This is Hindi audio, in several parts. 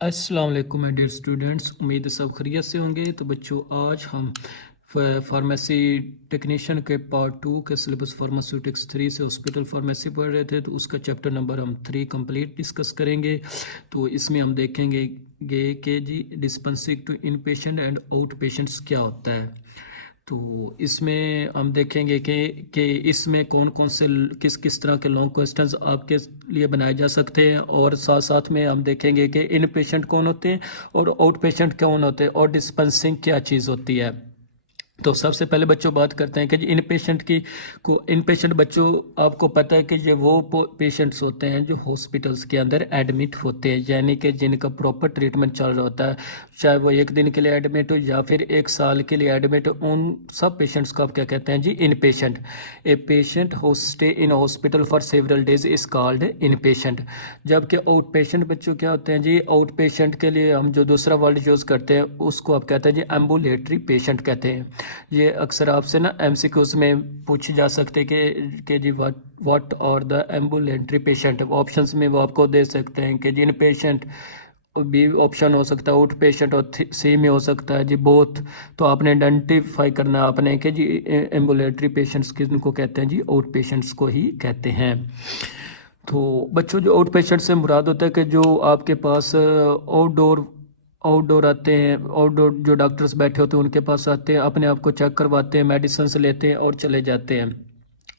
अस्सलाम वालेकुम माय डियर स्टूडेंट्स। उम्मीद है सब खैरियत से होंगे। तो बच्चों, आज हम फार्मेसी टेक्नीशियन के पार्ट 2 के सिलेबस फार्मास्यूटिक्स 3 से हॉस्पिटल फार्मेसी पढ़ रहे थे। तो उसका चैप्टर नंबर हम 3 कंप्लीट डिस्कस करेंगे। तो इसमें हम देखेंगे कि जी dispensing to in patient and out patients क्या होता है। तो इसमें हम देखेंगे कि इसमें कौन कौन से किस किस तरह के लॉन्ग क्वेश्चंस आपके लिए बनाए जा सकते हैं, और साथ साथ में हम देखेंगे कि इन पेशेंट कौन होते हैं और आउट पेशेंट कौन होते हैं और डिस्पेंसिंग क्या चीज़ होती है। तो सबसे पहले बच्चों बात करते हैं कि इन पेशेंट की को इन पेशेंट बच्चों, आपको पता है कि ये वो पेशेंट्स होते हैं जो हॉस्पिटल्स के अंदर एडमिट होते हैं, यानी कि जिनका प्रॉपर ट्रीटमेंट चल रहा होता है, चाहे वो एक दिन के लिए एडमिट हो या फिर एक साल के लिए एडमिट हो। उन सब पेशेंट्स को आप क्या कहते हैं जी? इन पेशेंट। ए पेशेंट हो stay in hospital for several days is called in patient. जबकि आउट पेशेंट बच्चों क्या होते हैं जी? आउट पेशेंट के लिए हम जो दूसरा वर्ड यूज़ करते हैं उसको आप कहते हैं जी एम्बुलेटरी पेशेंट कहते हैं। ये अक्सर आपसे ना एमसीक्यूज में पूछे जा सकते हैं कि जी व्हाट और द एम्बुलेटरी पेशेंट। ऑप्शंस में वो आपको दे सकते हैं कि जी इन पेशेंट बी ऑप्शन हो सकता है, आउट पेशेंट और सी में हो सकता है जी बोथ। तो आपने आइडेंटिफाई करना है आपने कि जी एम्बुलेटरी पेशेंट्स किनको कहते हैं जी? आउट पेशेंट्स को ही कहते हैं। तो बच्चों, जो आउट पेशेंट से मुराद होता है कि जो आपके पास आउटडोर आउटडोर आते हैं, आउटडोर जो डॉक्टर्स बैठे होते हैं उनके पास आते हैं, अपने आप को चेक करवाते हैं, मेडिसिन लेते हैं और चले जाते हैं।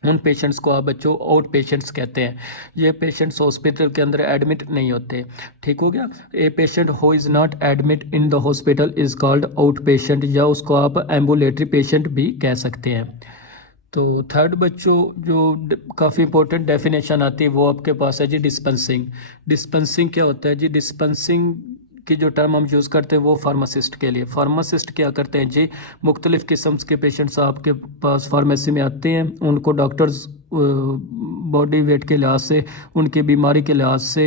उन पेशेंट्स को आप बच्चों आउट पेशेंट्स कहते हैं। ये पेशेंट्स हॉस्पिटल के अंदर एडमिट नहीं होते। ठीक हो गया। A patient who is not admit in the hospital is called out patient, या उसको आप एम्बुलेटरी पेशेंट भी कह सकते हैं। तो थर्ड बच्चों, जो काफ़ी इंपॉर्टेंट डेफिनेशन आती है वो आपके पास है जी डिस्पेंसिंग। डिस्पेंसिंग क्या होता है जी? डिस्पेंसिंग की जो टर्म हम यूज़ करते हैं वो फार्मासिस्ट के लिए। फार्मासिस्ट क्या करते हैं जी? मुख्तलिफ़ किस्म के पेशेंट्स आपके पास फार्मेसी में आते हैं, उनको डॉक्टर्स बॉडी वेट के लिहाज से, उनकी बीमारी के लिहाज से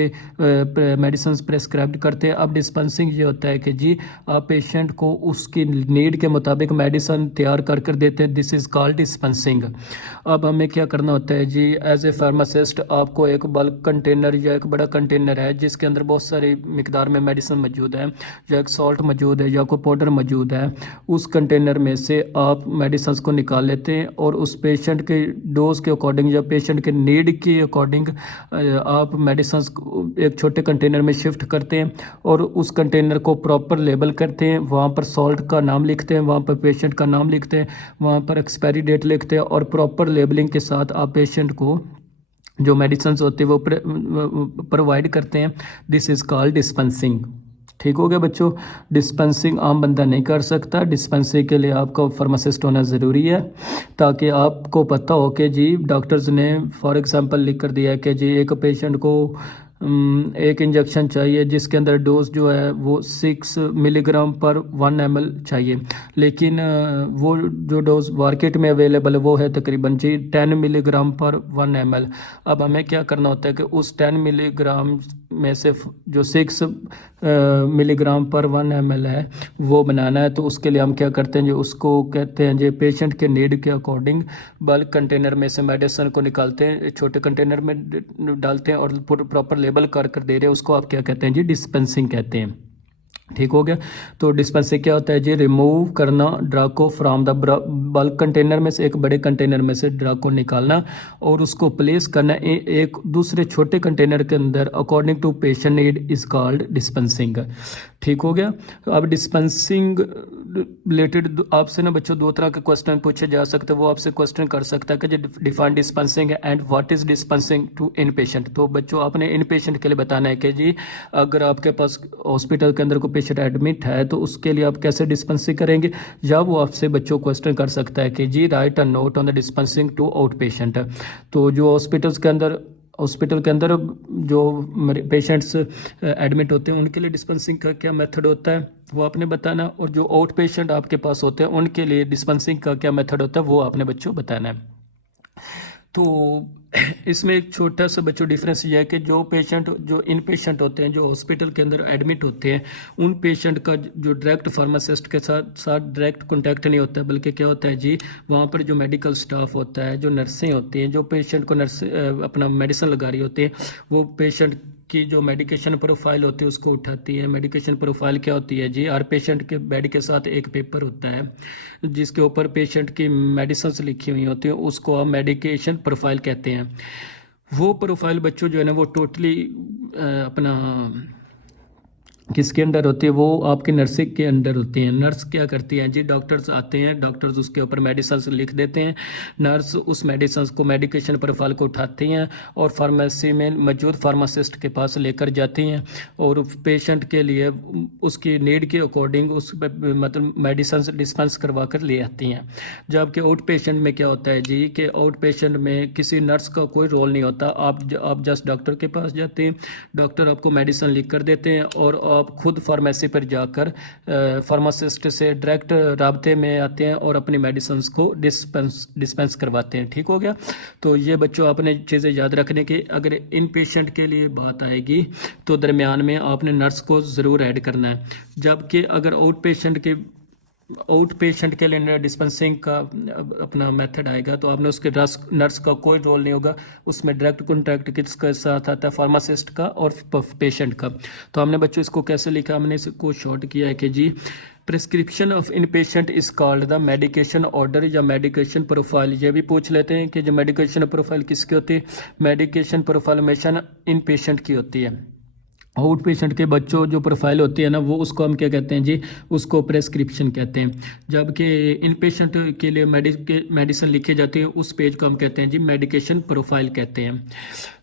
मेडिसिन प्रेस्क्राइब करते हैं। अब डिस्पेंसिंग ये होता है कि जी आप पेशेंट को उसकी नीड के मुताबिक मेडिसिन तैयार कर देते हैं। This is called dispensing. अब हमें क्या करना होता है जी? एज ए फार्मासिस्ट आपको एक बल्क कंटेनर या एक बड़ा कंटेनर है जिसके अंदर बहुत सारी मिकदार में मेडिसिन मौजूद है, या एक सॉल्ट मौजूद है या कोई पाउडर मौजूद है। उस कंटेनर में से आप मेडिसिन को निकाल लेते हैं और उस पेशेंट के डोज के अकॉर्डिंग या पेशेंट के नीड के अकॉर्डिंग आप मेडिसिन एक छोटे कंटेनर में शिफ्ट करते हैं और उस कंटेनर को प्रॉपर लेबल करते हैं। वहाँ पर सॉल्ट का नाम लिखते हैं, वहाँ पर पेशेंट का नाम लिखते हैं, वहाँ पर एक्सपायरी डेट लिखते हैं, और प्रॉपर लेबलिंग के साथ आप पेशेंट को जो मेडिसिन होते हैं वो प्रोवाइड करते हैं। This is called dispensing. ठीक हो गया बच्चों। डिस्पेंसिंग आम बंदा नहीं कर सकता। डिस्पेंसिंग के लिए आपका फार्मासिस्ट होना ज़रूरी है, ताकि आपको पता हो कि जी डॉक्टर्स ने फॉर एग्जांपल लिख कर दिया है कि जी एक पेशेंट को एक इंजेक्शन चाहिए जिसके अंदर डोज जो है वो 6 मिलीग्राम पर 1 ml चाहिए, लेकिन वो जो डोज मार्केट में अवेलेबल है वो है तकरीबन जी 10 मिलीग्राम पर 1 ml। अब हमें क्या करना होता है कि उस 10 मिलीग्राम में से जो 6 मिलीग्राम पर 1 ml है वो बनाना है। तो उसके लिए हम क्या करते हैं, जो उसको कहते हैं जो पेशेंट के नीड के अकॉर्डिंग बल्क कंटेनर में से मेडिसिन को निकालते हैं, छोटे कंटेनर में डालते हैं और प्रॉपर लेबल कर दे रहे हैं। उसको आप क्या कहते हैं जी? डिस्पेंसिंग कहते हैं। ठीक हो गया। तो डिस्पेंसिंग क्या होता है जी? रिमूव करना ड्रग को फ्रॉम द बल्क कंटेनर में से, एक बड़े कंटेनर में से ड्रग को निकालना और उसको प्लेस करना एक दूसरे छोटे कंटेनर के अंदर according to patient need is called dispensing. ठीक हो गया। तो अब डिस्पेंसिंग रिलेटेड आपसे ना बच्चों 2 तरह के क्वेश्चन पूछे जा सकते हैं। वो आपसे क्वेश्चन कर सकता है कि जो डिफाइन डिस्पेंसिंग है and what is dispensing to in patient. तो बच्चों आपने इन पेशेंट के लिए बताना है कि जी अगर आपके पास हॉस्पिटल के अंदर कोई पेशेंट एडमिट है तो उसके लिए आप कैसे डिस्पेंसिंग करेंगे, या वो आपसे बच्चों क्वेश्चन कर सकता है कि जी write a note on the dispensing to out patient. तो जो हॉस्पिटल के अंदर जो पेशेंट्स एडमिट होते हैं उनके लिए डिस्पेंसिंग का क्या मेथड होता है वो आपने बताना, और जो आउट पेशेंट आपके पास होते हैं उनके लिए डिस्पेंसिंग का क्या मेथड होता है वो आपने बच्चों बताना है। तो इसमें एक छोटा सा बच्चों डिफरेंस ये है कि जो इन पेशेंट होते हैं जो हॉस्पिटल के अंदर एडमिट होते हैं, उन पेशेंट का जो डायरेक्ट फार्मासिस्ट के साथ डायरेक्ट कॉन्टैक्ट नहीं होता है, बल्कि क्या होता है जी वहाँ पर जो मेडिकल स्टाफ होता है, जो नर्सें होती हैं, जो पेशेंट को अपना मेडिसिन लगा रही होती है, वो पेशेंट की जो मेडिकेशन प्रोफाइल होती है उसको उठाती है। मेडिकेशन प्रोफाइल क्या होती है जी? हर पेशेंट के बेड के साथ एक पेपर होता है जिसके ऊपर पेशेंट की मेडिसिन्स लिखी हुई होती है, उसको आप मेडिकेशन प्रोफाइल कहते हैं। वो प्रोफाइल बच्चों जो है ना वो टोटली अपना किसके अंडर होती है? वो आपके नर्सिंग के अंडर होती हैं। नर्स क्या करती हैं जी? डॉक्टर्स आते हैं, डॉक्टर्स उसके ऊपर मेडिसिन लिख देते हैं। नर्स उस मेडिसिन को, मेडिकेशन प्रोफाइल को उठाती हैं और फार्मेसी में मौजूद फार्मासिस्ट के पास लेकर जाती हैं और पेशेंट के लिए उसकी नीड के अकॉर्डिंग उस मतलब मेडिसिन डिस्पेंस करवा कर ले आती हैं। जबकि आउट पेशेंट में क्या होता है जी कि आउट पेशेंट में किसी नर्स का कोई रोल नहीं होता। आप जस्ट डॉक्टर के पास जाते हैं, डॉक्टर आपको मेडिसिन लिख कर देते हैं और आप खुद फार्मेसी पर जाकर फार्मासिस्ट से डायरेक्ट राब्ते में आते हैं और अपनी मेडिसिन को डिस्पेंस करवाते हैं। ठीक हो गया? तो ये बच्चों आपने चीज़ें याद रखने की। अगर इन पेशेंट के लिए बात आएगी तो दरमियान में आपने नर्स को ज़रूर ऐड करना है। जबकि अगर आउट पेशेंट के लिए डिस्पेंसिंग का अपना मेथड आएगा तो आपने उसके नर्स का कोई रोल नहीं होगा। उसमें डायरेक्ट कॉन्टैक्ट किसके साथ आता है? फार्मासिस्ट का और पेशेंट का। तो हमने बच्चों इसको कैसे लिखा? हमने इसको शॉर्ट किया है कि जी prescription of in patient is called the medication order या मेडिकेशन प्रोफाइल। ये भी पूछ लेते हैं कि जो मेडिकेशन प्रोफाइल किसकी होती है? मेडिकेशन प्रोफाइल हमेशा इन पेशेंट की होती है। आउट पेशेंट के बच्चों जो प्रोफाइल होती है ना वो उसको हम क्या कहते हैं जी? उसको प्रेस्क्रिप्शन कहते हैं। जबकि इन पेशेंट के लिए मेडिसिन लिखी जाती है उस पेज को हम कहते हैं जी मेडिकेशन प्रोफाइल कहते हैं।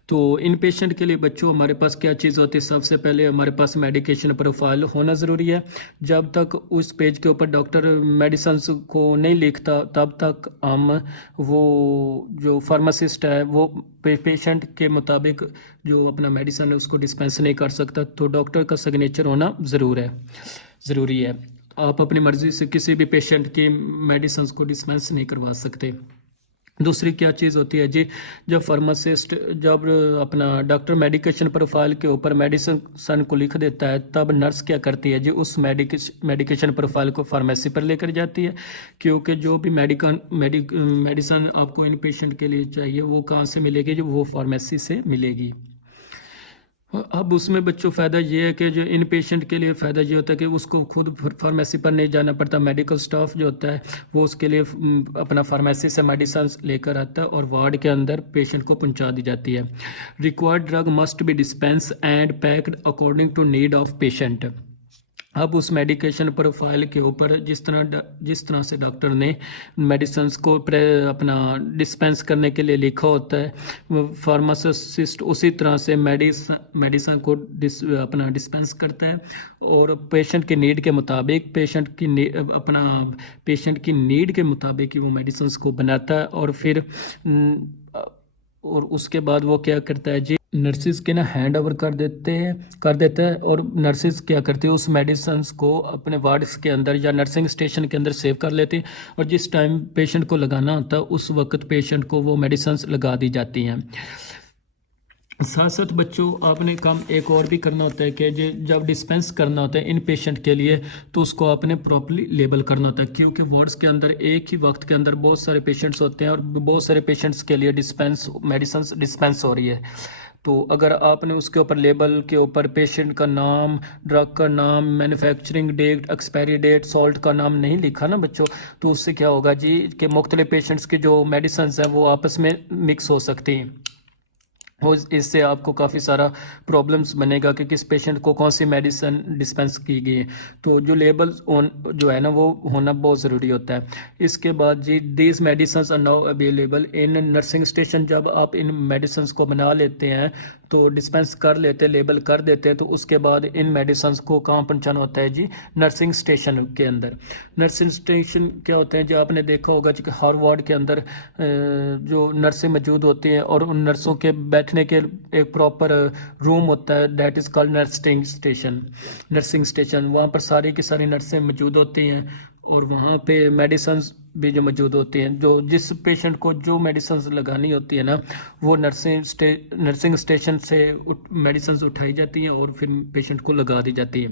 तो इन पेशेंट के लिए बच्चों हमारे पास क्या चीज़ होती है? सबसे पहले हमारे पास मेडिकेशन प्रोफाइल होना ज़रूरी है। जब तक उस पेज के ऊपर डॉक्टर मेडिसिन को नहीं लिखता तब तक हम वो जो फार्मासिस्ट है वो पेशेंट के मुताबिक जो अपना मेडिसिन है उसको डिस्पेंस नहीं कर सकता। तो डॉक्टर का सिग्नेचर होना ज़रूरी है। आप अपनी मर्ज़ी से किसी भी पेशेंट की मेडिसिन को डिस्पेंस नहीं करवा सकते। दूसरी क्या चीज़ होती है जी? जब फार्मासिस्ट जब अपना डॉक्टर मेडिकेशन प्रोफाइल के ऊपर मेडिसिन को लिख देता है तब नर्स क्या करती है जी? उस मेडिकेशन प्रोफाइल को फार्मेसी पर लेकर जाती है, क्योंकि जो भी मेडिसिन आपको इन पेशेंट के लिए चाहिए वो कहाँ से मिलेगी? जो वो फार्मेसी से मिलेगी। अब उसमें बच्चों फ़ायदा ये है कि जो इन पेशेंट के लिए फ़ायदा ये होता है कि उसको खुद फार्मेसी पर नहीं जाना पड़ता। मेडिकल स्टाफ जो होता है वो उसके लिए अपना फार्मेसी से मेडिसिन लेकर आता है और वार्ड के अंदर पेशेंट को पहुंचा दी जाती है। Required drug must be dispense and packed according to need of patient. अब उस मेडिकेशन प्रोफाइल के ऊपर जिस तरह से डॉक्टर ने मेडिसिन्स को अपना डिस्पेंस करने के लिए लिखा होता है, फार्मासिस्ट उसी तरह से मेडिसिन को अपना डिस्पेंस करता है और पेशेंट की नीड के मुताबिक पेशेंट की नीड के मुताबिक ही वो मेडिसिन्स को बनाता है और फिर और उसके बाद वो क्या करता है जी? नर्सिस के ना हैंड ओवर कर देता है और नर्सिस क्या करती है? उस मेडिसिन को अपने वार्ड्स के अंदर या नर्सिंग स्टेशन के अंदर सेव कर लेती है और जिस टाइम पेशेंट को लगाना होता है उस वक्त पेशेंट को वो मेडिसिन लगा दी जाती हैं। साथ साथ बच्चों आपने काम एक और भी करना होता है कि जब डिस्पेंस करना होता है इन पेशेंट के लिए तो उसको आपने प्रॉपर्ली लेबल करना होता है, क्योंकि वार्ड्स के अंदर एक ही वक्त के अंदर बहुत सारे पेशेंट्स होते हैं और बहुत सारे पेशेंट्स के लिए मेडिसिन डिस्पेंस हो रही है। तो अगर आपने उसके ऊपर लेबल के ऊपर पेशेंट का नाम, ड्रग का नाम, manufacturing date, expiry date, salt का नाम नहीं लिखा ना बच्चों, तो उससे क्या होगा जी कि मुख्तलिफ पेशेंट्स के जो मेडिसिन हैं वो आपस में मिक्स हो सकती हैं और इससे आपको काफ़ी सारा प्रॉब्लम्स बनेगा कि किस पेशेंट को कौन सी मेडिसिन डिस्पेंस की गई है। तो जो लेबल्स जो है ना वो होना बहुत ज़रूरी होता है। इसके बाद जी these medicine are now available in nursing station. जब आप इन मेडिसिन को बना लेते हैं तो डिस्पेंस कर लेते हैं, लेबल कर देते हैं, तो उसके बाद इन मेडिसिन को कहाँ पहुँचाना होता है जी? नर्सिंग स्टेशन के अंदर। नर्सिंग स्टेशन क्या होते हैं जो आपने देखा होगा कि हर वार्ड के अंदर जो नर्सें मौजूद होती हैं और उन नर्सों के बैठने के एक प्रॉपर रूम होता है, that is called nursing station. वहाँ पर सारी की सारी नर्सें मौजूद होती हैं और वहाँ पे मेडिसिन भी जो मौजूद होती हैं, जो जिस पेशेंट को जो मेडिसिन लगानी होती है ना वो नर्सिंग स्टेशन से मेडिसिन उठाई जाती हैं और फिर पेशेंट को लगा दी जाती है।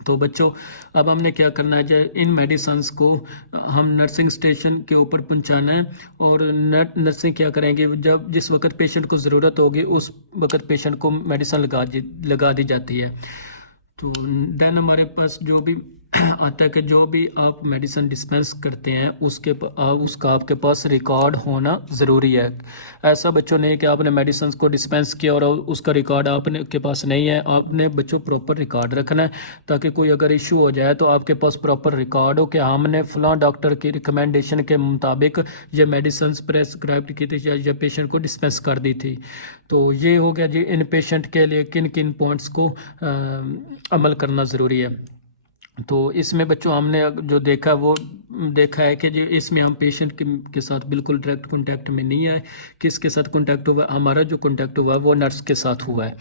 तो बच्चों अब हमने क्या करना है, जो इन मेडिसन्स को हम नर्सिंग स्टेशन के ऊपर पहुंचाना है। और नर्सिंग क्या करेंगे, जब जिस वक्त पेशेंट को ज़रूरत होगी उस वक्त पेशेंट को मेडिसन लगा दी जाती है। तो देन हमारे पास जो भी आता है कि जो भी आप मेडिसिन डिस्पेंस करते हैं उसका आपके पास रिकॉर्ड होना ज़रूरी है। ऐसा बच्चों नहीं कि आपने मेडिसिन को डिस्पेंस किया और उसका रिकॉर्ड आपने के पास नहीं है। आपने बच्चों प्रॉपर रिकॉर्ड रखना है, ताकि कोई अगर इशू हो जाए तो आपके पास प्रॉपर रिकॉर्ड हो कि हमने फ़लाँ डॉक्टर की रिकमेंडेशन के मुताबिक ये मेडिसिन प्रेस्क्राइब की थी या पेशेंट को डिस्पेंस कर दी थी। तो ये हो गया जी इन पेशेंट के लिए किन किन पॉइंट्स को अमल करना ज़रूरी है। तो इसमें बच्चों हमने जो देखा है कि जो इसमें हम पेशेंट के साथ बिल्कुल डायरेक्ट कांटेक्ट में नहीं आए। किसके साथ कांटेक्ट हुआ, हमारा जो कांटेक्ट हुआ वो नर्स के साथ हुआ है।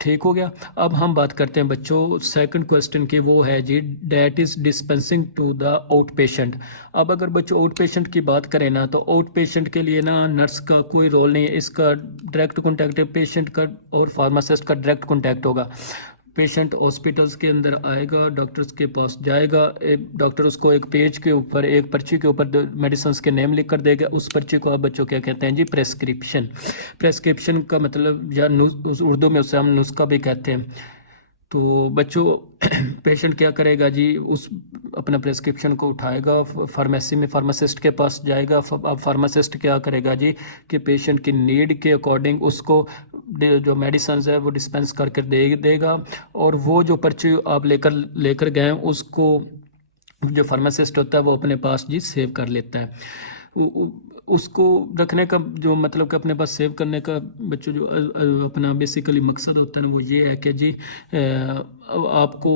ठीक हो गया। अब हम बात करते हैं बच्चों सेकंड क्वेश्चन की, वो है जी that is dispensing to the out patient. अब अगर बच्चों आउट पेशेंट की बात करें ना, तो आउट पेशेंट के लिए ना नर्स का कोई रोल नहीं है। इसका डायरेक्ट कॉन्टैक्ट पेशेंट का और फार्मासिस्ट का डायरेक्ट कॉन्टैक्ट होगा। पेशेंट हॉस्पिटल्स के अंदर आएगा, डॉक्टर्स के पास जाएगा, एक डॉक्टर उसको एक पेज के ऊपर एक पर्ची के ऊपर मेडिसिन के नेम लिख कर देगा। उस पर्ची को आप बच्चों क्या कहते हैं जी, प्रेस्क्रिप्शन। प्रेस्क्रिप्शन का मतलब या उर्दू में उसे हम नुस्खा भी कहते हैं। तो बच्चों पेशेंट क्या करेगा जी, उस अपना प्रेस्क्रिप्शन को उठाएगा, फार्मेसी में फार्मासिस्ट के पास जाएगा। अब फार्मासिस्ट क्या करेगा जी कि पेशेंट की नीड के अकॉर्डिंग उसको जो मेडिसिन है वो डिस्पेंस करके देगा। और वो जो पर्ची आप लेकर गए उसको जो फार्मासिस्ट होता है वो अपने पास जी सेव कर लेता है। उसको रखने का जो मतलब कि अपने पास सेव करने का बच्चों जो अपना बेसिकली मकसद होता है ना, वो ये है कि जी आपको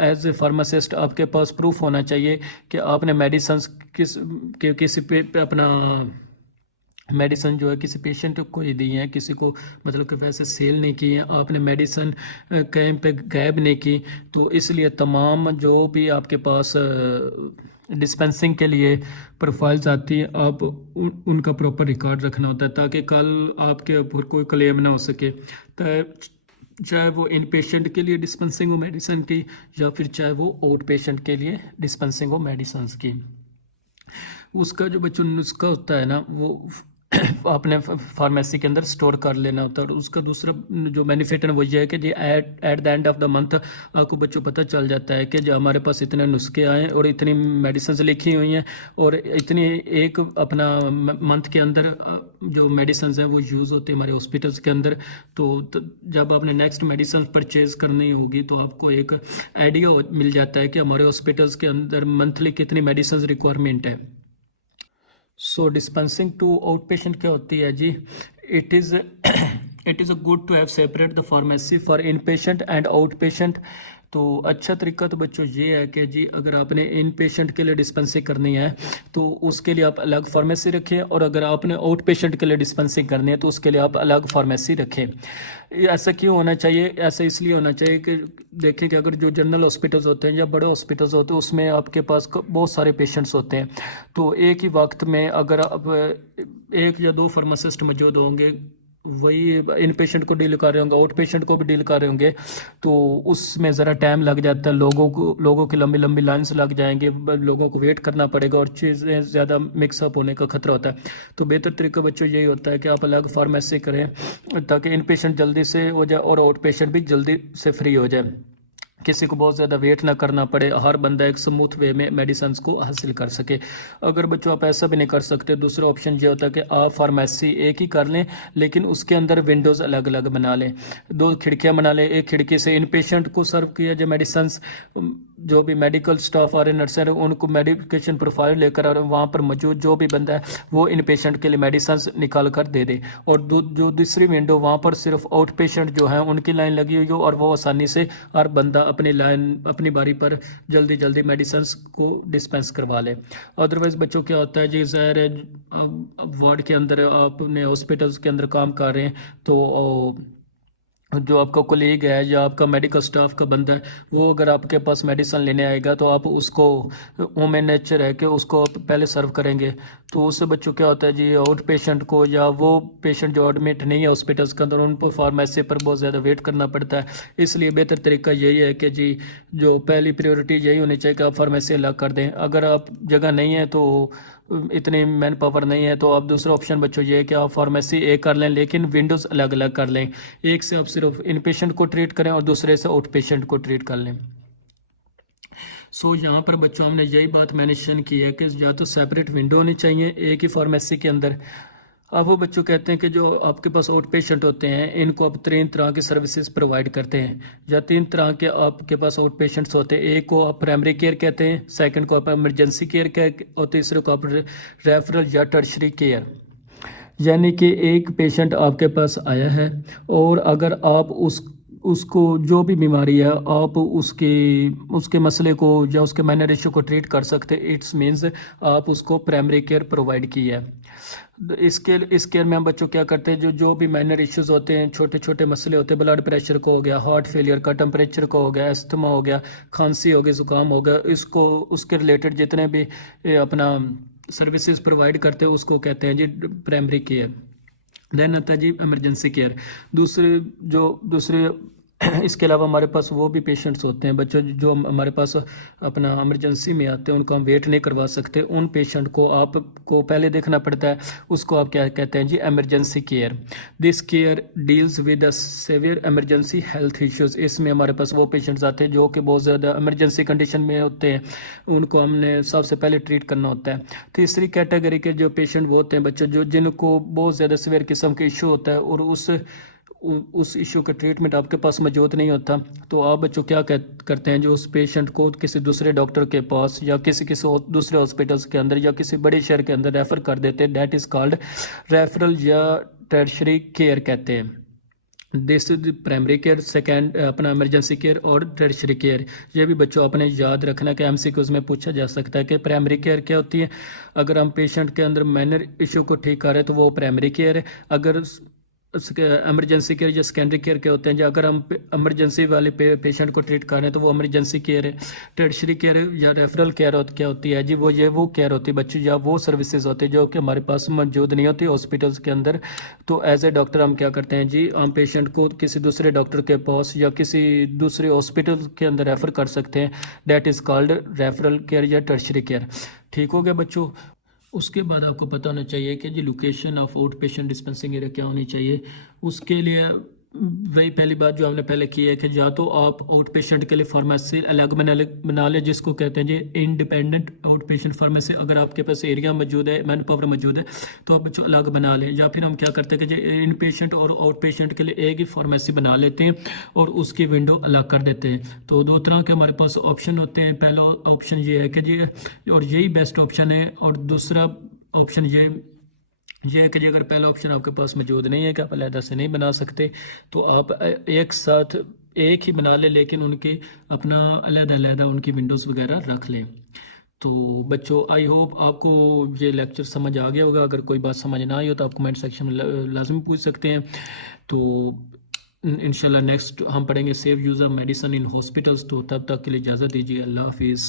एज ए फार्मासिस्ट आपके पास प्रूफ होना चाहिए कि आपने मेडिसिन किसी पे अपना मेडिसिन जो है किसी पेशेंट को ही दी है, किसी को मतलब कि वैसे सेल नहीं की है, आपने मेडिसिन कहीं पे गायब नहीं की। तो इसलिए तमाम जो भी आपके पास डिस्पेंसिंग के लिए प्रोफाइल्स आती हैं, आप उनका प्रॉपर रिकॉर्ड रखना होता है, ताकि कल आपके ऊपर कोई क्लेम ना हो सके। चाहे वो इन पेशेंट के लिए डिस्पेंसिंग हो मेडिसिन की, या फिर चाहे वो आउट पेशेंट के लिए डिस्पेंसिंग हो मेडिसिन की। उसका जो बच्चों नुस्खा होता है ना, वो आपने फार्मेसी के अंदर स्टोर कर लेना होता है। और उसका दूसरा जो बेनिफिट है वो ये है कि जी at the end of the month आपको बच्चों पता चल जाता है कि जो हमारे पास इतने नुस्खे आए और इतनी मेडिसिन लिखी हुई हैं और इतनी एक अपना मंथ के अंदर जो मेडिसिन हैं वो यूज़ होती है हमारे हॉस्पिटल्स के अंदर। तो जब आपने नेक्स्ट मेडिसिन परचेज करनी होगी तो आपको एक आइडिया मिल जाता है कि हमारे हॉस्पिटल्स के अंदर मंथली कितनी मेडिसिन रिक्वायरमेंट है। So dispensing to out patient क्या होती है जी, it is a good to have separate the pharmacy for in patient and out patient. तो अच्छा तरीका तो बच्चों ये है कि जी अगर आपने इन पेशेंट के लिए डिस्पेंसिंग करनी है तो उसके लिए आप अलग फार्मेसी रखें, और अगर आपने आउट पेशेंट के लिए डिस्पेंसिंग करनी है तो उसके लिए आप अलग फार्मेसी रखें। ऐसा क्यों होना चाहिए? ऐसा इसलिए होना चाहिए कि देखिए कि अगर जो जनरल हॉस्पिटल्स होते हैं या बड़े हॉस्पिटल्स होते हैं उसमें आपके पास बहुत सारे पेशेंट्स होते हैं। तो एक ही वक्त में अगर आप एक या दो फार्मासिस्ट मौजूद होंगे, वही इन पेशेंट को डील कर रहे होंगे, आउट पेशेंट को भी डील कर रहे होंगे, तो उसमें ज़रा टाइम लग जाता है। लोगों की लंबी लंबी लाइन्स लग जाएंगे, लोगों को वेट करना पड़ेगा और चीज़ें ज़्यादा मिक्सअप होने का खतरा होता है। तो बेहतर तरीका बच्चों यही होता है कि आप अलग फार्मेसी करें ताकि इन पेशेंट जल्दी से हो जाए और आउट पेशेंट भी जल्दी से फ्री हो जाए, किसी को बहुत ज़्यादा वेट ना करना पड़े, हर बंदा एक स्मूथ वे में मेडिसिन को हासिल कर सके। अगर बच्चों आप ऐसा भी नहीं कर सकते, दूसरा ऑप्शन ये होता है कि आप फार्मेसी एक ही कर लें लेकिन उसके अंदर विंडोज़ अलग अलग बना लें, दो खिड़कियां बना लें। एक खिड़की से इन पेशेंट को सर्व किया जाए मेडिसिन, जो भी मेडिकल स्टाफ आ रहे नर्स हैं उनको मेडिकेशन प्रोफाइल लेकर आ रहे हैं, वहाँ पर मौजूद जो भी बंदा है वो इन पेशेंट के लिए मेडिसिन निकाल कर दे दे। और जो दूसरी विंडो वहाँ पर सिर्फ आउट पेशेंट जो हैं उनकी लाइन लगी हुई हो और वो आसानी से हर बंदा अपनी लाइन अपनी बारी पर जल्दी जल्दी मेडिसिन को डिस्पेंस करवा ले। अदरवाइज बच्चों क्या होता है जी, ज़ाहिर है वार्ड के अंदर आपने हॉस्पिटल्स के अंदर काम कर रहे हैं तो जो आपका कोलीग है या आपका मेडिकल स्टाफ का बंदा है, वो अगर आपके पास मेडिसिन लेने आएगा तो आप उसको ह्यूमन नेचर है कि उसको आप पहले सर्व करेंगे। तो उससे बच्चों क्या होता है जी, आउट पेशेंट को या वो पेशेंट जो एडमिट नहीं है हॉस्पिटल्स के अंदर, उन पर फार्मेसी पर बहुत ज़्यादा वेट करना पड़ता है। इसलिए बेहतर तरीका यही है कि जी जो पहली प्रायोरिटी यही होनी चाहिए कि आप फार्मेसी अलग कर दें। अगर आप जगह नहीं है तो इतनी मैन पावर नहीं है तो आप दूसरा ऑप्शन बच्चों ये है कि आप फार्मेसी एक कर लें, लेकिन विंडोज़ अलग अलग कर लें। एक से आप सिर्फ इन पेशेंट को ट्रीट करें और दूसरे से आउट पेशेंट को ट्रीट कर लें। यहाँ पर बच्चों हमने यही बात मेंशन की है कि या तो सेपरेट विंडो होनी चाहिए एक ही फार्मेसी के अंदर। अब वो बच्चों कहते हैं कि जो आपके पास आउट पेशेंट होते हैं इनको आप 3 तरह की सर्विसेज प्रोवाइड करते हैं, या 3 तरह के आपके पास आउट पेशेंट्स होते हैं। एक को आप प्राइमरी केयर कहते हैं, सेकंड को आप इमरजेंसी केयर कहते और तीसरे को आप रेफरल या टर्शरी केयर। यानी कि एक पेशेंट आपके पास आया है और अगर आप उसको जो भी बीमारी है आप उसके मसले को या उसके माइनर इशू को ट्रीट कर सकते, इट्स मीन्स आप उसको प्राइमरी केयर प्रोवाइड की है। इस केयर में हम बच्चों क्या करते हैं, जो भी माइनर इश्यूज होते हैं, छोटे छोटे मसले होते हैं, ब्लड प्रेशर को हो गया, हार्ट फेलियर का, टेम्परेचर को हो गया, अस्थमा हो गया, खांसी हो गई, ज़ुकाम हो गया, इसको उसके रिलेटेड जितने भी अपना सर्विसेज प्रोवाइड करते हैं उसको कहते हैं जी प्राइमरी केयर। देन आता है जी इमरजेंसी केयर। दूसरे इसके अलावा हमारे पास वो भी पेशेंट्स होते हैं बच्चों जो हमारे पास अपना इमरजेंसी में आते हैं, उनको हम वेट नहीं करवा सकते। उन पेशेंट को आपको पहले देखना पड़ता है, उसको आप क्या कहते हैं जी emergency care. This care deals with the severe emergency health issues. इसमें हमारे पास वो पेशेंट्स आते हैं जो कि बहुत ज़्यादा इमरजेंसी कंडीशन में होते हैं, उनको हमने सबसे पहले ट्रीट करना होता है। तीसरी कैटेगरी के जो पेशेंट वो होते हैं बच्चों जिनको बहुत ज़्यादा सीवियर किस्म के इशू होता है और उस इशू का ट्रीटमेंट आपके पास मौजूद नहीं होता, तो आप बच्चों क्या करते हैं, जो उस पेशेंट को किसी दूसरे डॉक्टर के पास या किसी दूसरे हॉस्पिटल्स के अंदर या किसी बड़े शहर के अंदर रेफ़र कर देते हैं। डैट इज़ कॉल्ड रेफरल या टर्शरी केयर कहते हैं। This is primary care, second अपना इमरजेंसी केयर और टर्शरी केयर। ये भी बच्चों आपने याद रखना कि एमसीक्यूज में पूछा जा सकता है कि प्राइमरी केयर क्या होती है। अगर हम पेशेंट के अंदर माइनर इशू को ठीक कर रहे हैं तो वो प्राइमरी केयर है। अगर इमरजेंसी केयर या सेकेंडरी केयर के होते हैं, या अगर हम इमरजेंसी वाले पेशेंट को ट्रीट कर रहे हैं तो वो इमरजेंसी केयर है। टर्शरी केयर या रेफरल केयर क्या होती है जी, वो केयर होती है बच्चों या वो सर्विसेज होती है जो कि हमारे पास मौजूद नहीं होती हॉस्पिटल्स के अंदर। तो एज ए डॉक्टर हम क्या करते हैं जी, हम पेशेंट को किसी दूसरे डॉक्टर के पास या किसी दूसरे हॉस्पिटल के अंदर रेफ़र कर सकते हैं। That is called referral care या टर्शरी केयर। ठीक हो गया बच्चों। उसके बाद आपको पता होना चाहिए कि जी location of out patient dispensing area क्या होनी चाहिए। उसके लिए वही पहली बात जो हमने पहले की है कि या तो आप आउट पेशेंट के लिए फार्मेसी अलग बना ले जिसको कहते हैं जी इंडिपेंडेंट आउट पेशेंट फार्मेसी। अगर आपके पास एरिया मौजूद है, मैन पावर मौजूद है, तो आप बच्चों अलग बना लें। या फिर हम क्या करते हैं कि जी इन पेशेंट और आउट पेशेंट के लिए एक ही फार्मेसी बना लेते हैं और उसकी विंडो अलग कर देते हैं। तो 2 तरह के हमारे पास ऑप्शन होते हैं। पहला ऑप्शन ये है कि जी, और यही बेस्ट ऑप्शन है, और दूसरा ऑप्शन ये है कि अगर पहला ऑप्शन आपके पास मौजूद नहीं है कि आप अलहदा से नहीं बना सकते, तो आप एक साथ एक ही बना लें, लेकिन उनकी अपना अलहदा उनकी विंडोज़ वगैरह रख लें। तो बच्चों आई होप आपको ये लेक्चर समझ आ गया होगा। अगर कोई बात समझ ना आई हो तो आप कमेंट सेक्शन में लाजमी पूछ सकते हैं। तो इंशाल्लाह नेक्स्ट हम पढ़ेंगे save use of medicine in hospitals. तो तब तक के लिए इजाज़त दीजिए। अल्लाह हाफिज़।